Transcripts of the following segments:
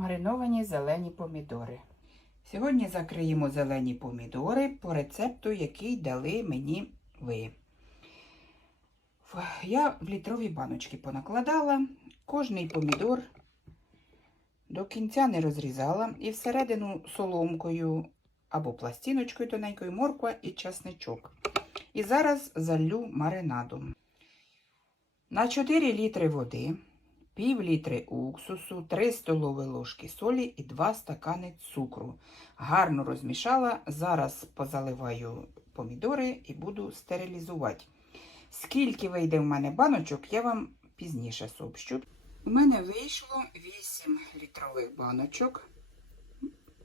Мариновані зелені помідори. Сьогодні закриємо зелені помідори по рецепту, який дали мені ви. Я в літрові баночки понакладала. Кожний помідор до кінця не розрізала і всередину соломкою або пластиночкою тоненькою морква і часничок. І зараз залью маринадом. На 4 літри води, пів літри уксусу, 3 столові ложки солі і 2 стакани цукру. Гарно розмішала. Зараз позаливаю помідори і буду стерилізувати. Скільки вийде в мене баночок, я вам пізніше сообщу. У мене вийшло 8 літрових баночок,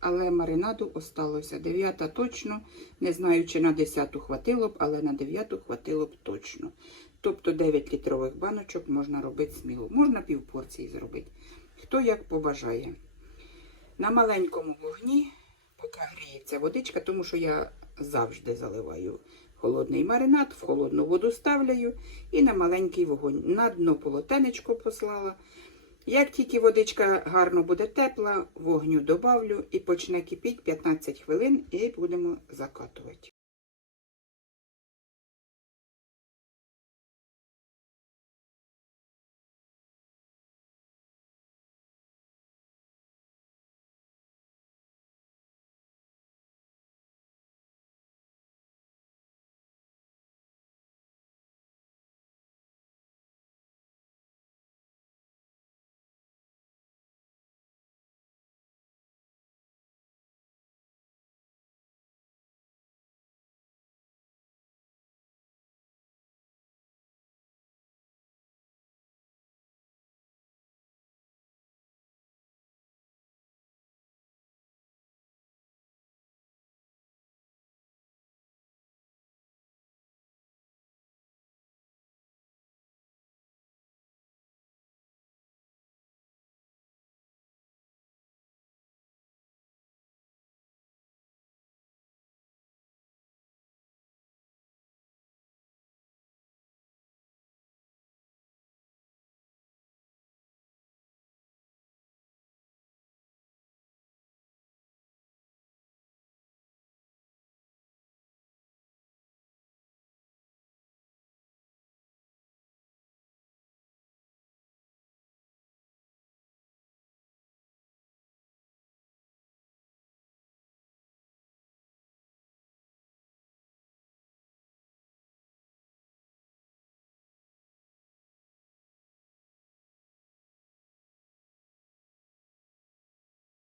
але маринаду осталося 9 точно. Не знаю, чи на 10 хватило б, але на 9 хватило б точно. Тобто 9 літрових баночок можна робити сміло. Можна півпорції зробити. Хто як побажає. На маленькому вогні, поки гріється водичка, тому що я завжди заливаю холодний маринад, в холодну воду ставляю і на маленький вогонь. На дно полотенечко послала. Як тільки водичка гарно буде тепла, вогню добавлю і почне кипіти 15 хвилин і будемо закатувати.